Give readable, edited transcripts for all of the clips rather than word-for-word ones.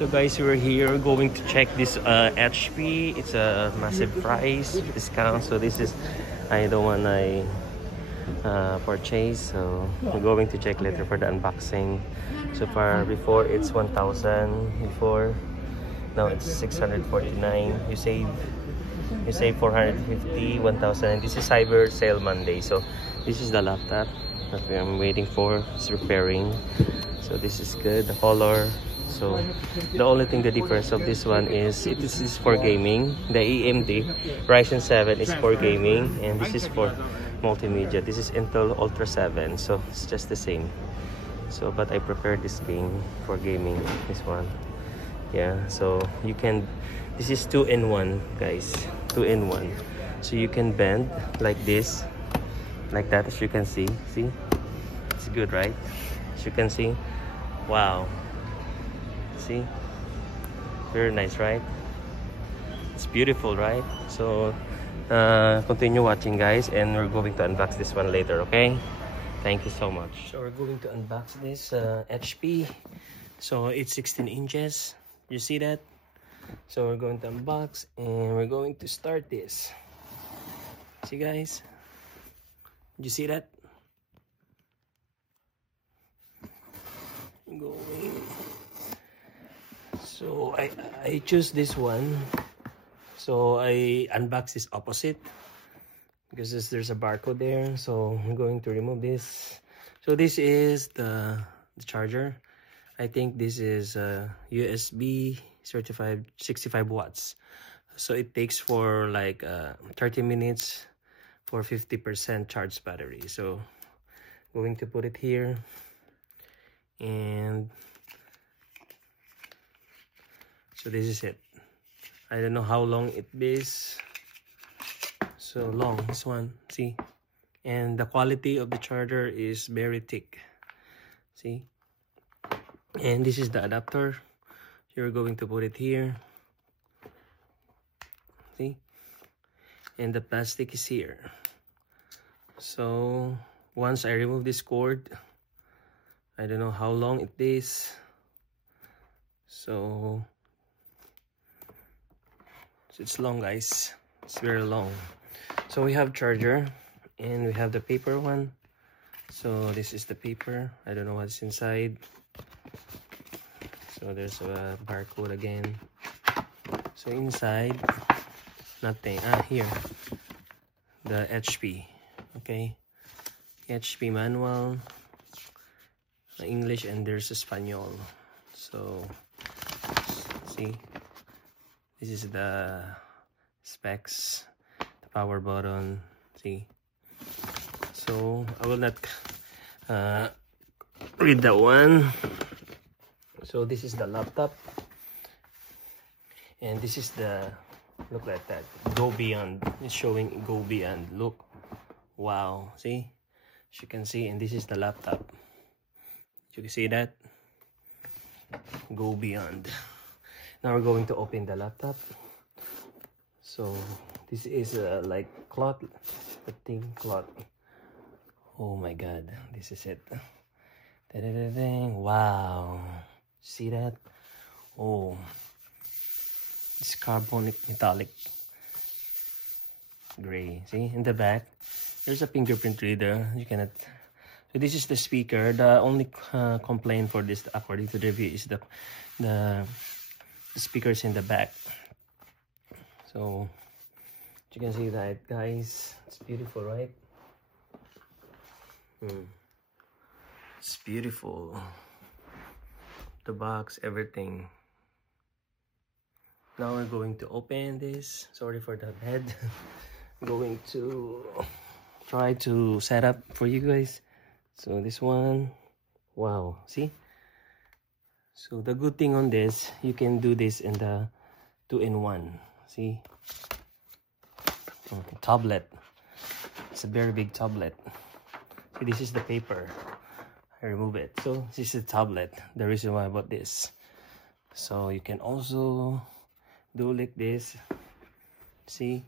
So guys, we're here going to check this HP. It's a massive price discount. So this is the one I purchased. So we're going to check later for the unboxing. So far, before it's 1,000. Before, now it's 649. You save 450, 1,000. And this is Cyber Sale Monday. So this is the laptop that I'm waiting for. It's repairing. So this is good. The color. So the only thing, the difference of this one is this is for gaming. The AMD Ryzen 7 is for gaming, and this is for multimedia. This is Intel Ultra 7, so it's just the same. So but I prepared this game for gaming, this one. Yeah, so you can, this is 2-in-1 guys, 2-in-1. So you can bend like this, like that, as you can see. It's good, right? As you can see, wow, see, very nice, right? It's beautiful, right? So continue watching guys, and we're going to unbox this one later. Okay, thank you so much. So we're going to unbox this HP. So it's 16 inches, you see that? So we're going to unbox and we're going to start this. See guys, you see that? Going. So I choose this one. So I unbox this opposite because there's a barcode there. So I'm going to remove this. So this is the charger. I think this is USB certified 65 watts. So it takes for like 30 minutes for 50% charged battery. So going to put it here, and so this is it. I don't know how long it is. So long, this one, see? And the quality of the charger is very thick. See? And this is the adapter. You're going to put it here. See? And the plastic is here. So once I remove this cord, I don't know how long it is. So it's long guys, it's very long. So we have charger and we have the paper one. So this is the paper. I don't know what's inside. So there's a barcode again. So inside, nothing. Here, the HP. Okay, HP manual, English, and there's Espanol. So see, this is the specs, the power button. See, so I will not read that one. So this is the laptop, and this is the, look like that, Go Beyond. It's showing Go Beyond. Look, wow, see, as you can see. And this is the laptop. You can see that, Go Beyond. Now we're going to open the laptop. So this is like cloth, a thin cloth. Oh my god, this is it. Wow, see that? Oh, it's carbon metallic gray. See, in the back there's a fingerprint reader. You cannot. So this is the speaker. The only complaint for this, according to the review, is the speakers in the back. So you can see that guys, it's beautiful, right? It's beautiful, the box, everything. Now we're going to open this. Sorry for the head. Going to try to set up for you guys. So this one, wow, see? So the good thing on this, you can do this in the 2-in-1. See? Tablet. It's a very big tablet. See, this is the paper. I remove it. So this is the tablet. The reason why I bought this. So you can also do like this. See?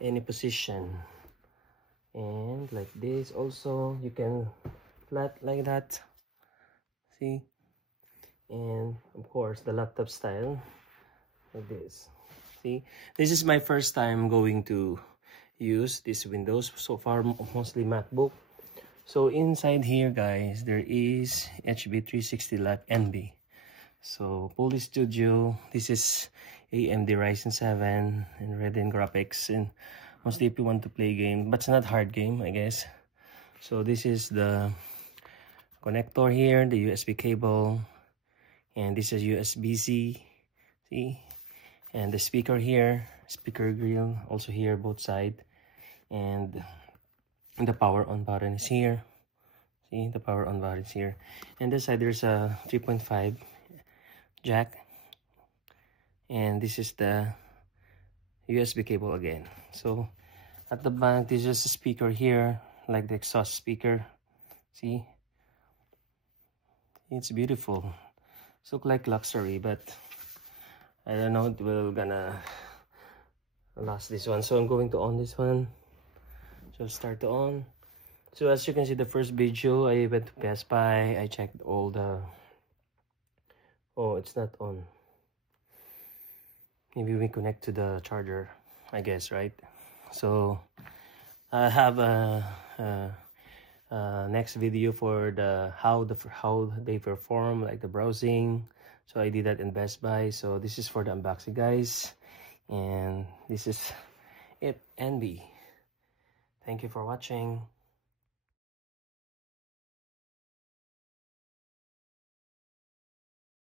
Any position. And like this also, you can flat like that. See? and of course the laptop style like this. See, this is my first time going to use this Windows. So far mostly MacBook. So inside here guys, there is HB360 Lite NB. So Poly Studio, this is AMD Ryzen 7 and Radeon graphics, and mostly if you want to play game, but it's not hard game I guess. So this is the connector here, the USB cable, and this is USB-C, see, and the speaker here, speaker grill also here both side, and the power on button is here. See, the power on button is here, and this side there's a 3.5 jack, and this is the USB cable again. So at the back this is a speaker here, like the exhaust speaker. See, it's beautiful. It's look like luxury, but I don't know it will gonna last this one. So I'm going to on this one. So start to on. So as you can see, the first video I went to Best Buy. I checked all the, oh, it's not on. Maybe we connect to the charger, I guess, right? So I have a next video for the how they perform, like the browsing. So I did that in Best Buy. So this is for the unboxing guys, and this is it, NB. Thank you for watching.